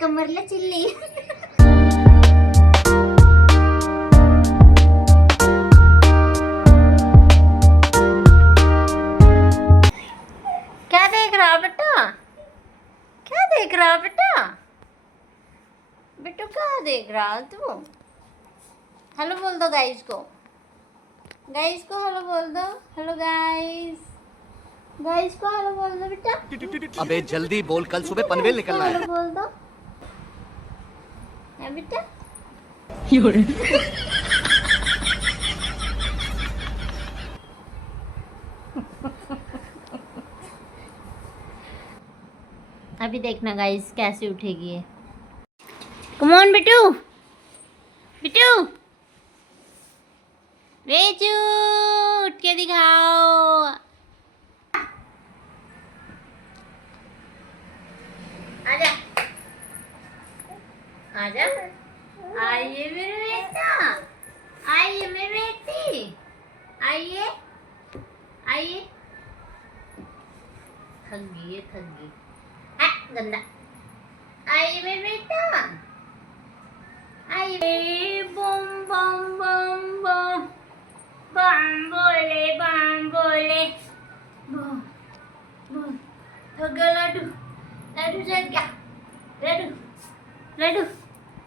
कमर लचीली। क्या देख रहा बेटा? क्या देख रहा बेटा? बेटू क्या देख रहा तू? हेलो बोल दो गाइस को। गाइस को हेलो बोल दो। Hello guys. गाइस को हेलो बोल दो बेटा। अबे जल्दी बोल, कल सुबह पनवेल निकलना है। हेलो बोल दो है बेटा। अभी देखना गाइस कैसे उठेगी ये। Come on Bittu. बिट्टू रेजू उठ के दिखाओ। आजा आजा। आइए मेरे बेटा। आइए मेरे बेटी। आइए आइए। थक गई है, थक गई है गंदा। आइए मेरे बेटा। आइए बम बम बम बम बम बोले बम बोले बम बम। थक गया लड्डू। लड्डू जग गया। लड्डू लड्डू।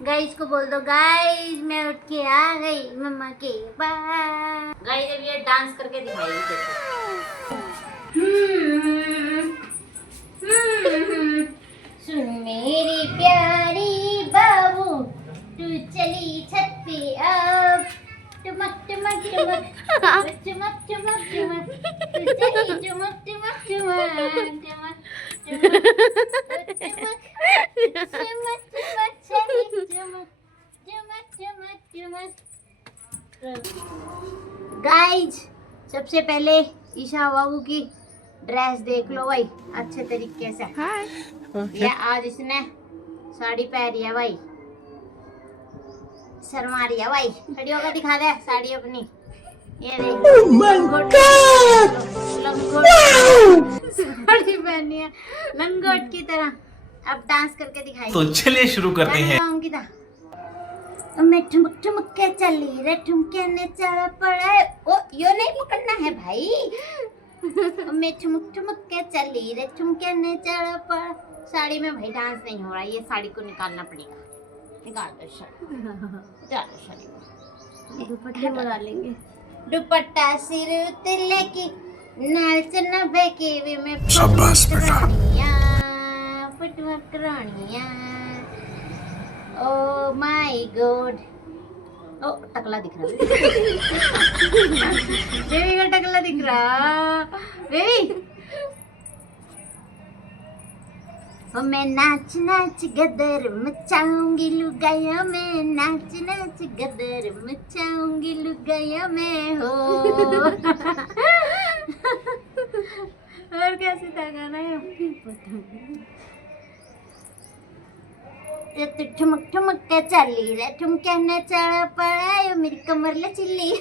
गाइस को बोल दो गाइस मैं उठ के आ गई मम्मा के पास। गाइस अब ये डांस करके दिखाएगी देखो। सुन मेरी प्यारी बाबू तू चली छत पे अब। टुमक टुमक टुमक टुमक टुमक टुमक तू चली टुमक टुमक टुमक टुमक टुमक टुमक चली टुमक टुमक टुमक टुमक। गाइज सबसे पहले ईशा बाबू की ड्रेस देख लो भाई अच्छे तरीके से। ये आज इसने साड़ी पहनी है भाई। शर्मा रही है भाई। खड़ी होकर दिखा दे साड़ी अपनी। ये देख लंगोट साड़ी पहनी है लंगोट की तरह। अब डांस करके दिखाई। तो चलिए शुरू करते हैं। मैं ठुमक ठुमक के चली रे ठुमके ने चढ़ पड़ा। ओ यो नहीं पकड़ना है भाई। मैं ठुमक ठुमक के चली रे ठुमके ने चढ़ पड़ा। साड़ी में भाई डांस नहीं हो रहा। ये साड़ी को निकालना पड़ेगा। निकाल दो साड़ी। निकाल साड़ी को। दुपट्टे बना लेंगे। दुपट्टा सिर तिले की नाच न बेके वे में। शाबाश बेटा। Footwork Rania. Oh my god. ओ टकला दिख रहा। बेबी का टकला दिख रहा। बेबी ओ मैं नाच नाच गदर मचाऊंगी लुगाया मैं। नाच नाच गदर मचाऊंगी लुगाया मैं हो। और कैसे था गाना है तू ठुमक ठुमक के चली रे ठुमके ने चढ़ पड़ा। मेरी कमर लचीली।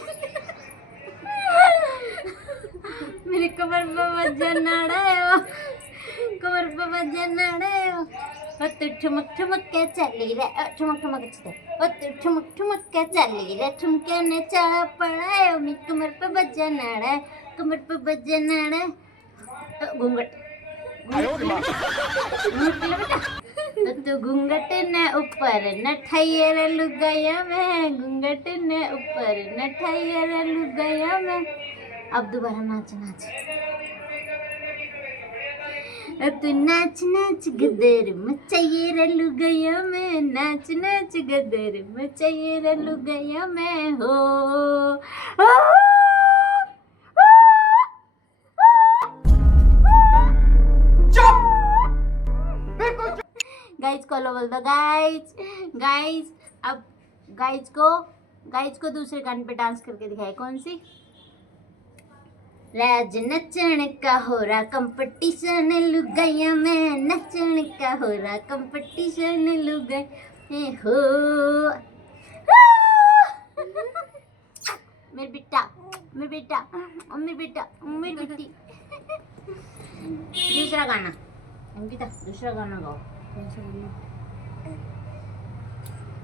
मेरी कमर पे वजन अड़ायो। कमर पे वजन अड़ायो। तू ठुमक ठुमक के चली रे ठुमक ठुमक तू ठुमक ठुमक के चली रे ठुमके ने चढ़ पड़ा। मेरी कमर पे वजन अड़ा। कमर पे वजन अड़ा। घूंघट तो घूंघट ने ऊपर न ठैयर लुगाया मैं। घूंघट ने ऊपर न ठैयर लुगाया मैं। अब दोबारा नाच नाच। तू नाच नाच गदर मचाइए लुगाया मैं। नाच नाच गदर मचाइए लुगाया मैं हो। गाइज को बोल दो गाइज। गाइज अब गाइज को दूसरे गाने पे डांस करके दिखाए। कौन सी? राज नचन का हो रहा कंपटीशन लुगाया मैं। नचन का हो रहा कंपटीशन लुगाया हो। मेरे बेटा मेरे बेटा मेरे बेटा मेरी बेटी। दूसरा गाना अंकिता दूसरा गाना गाओ।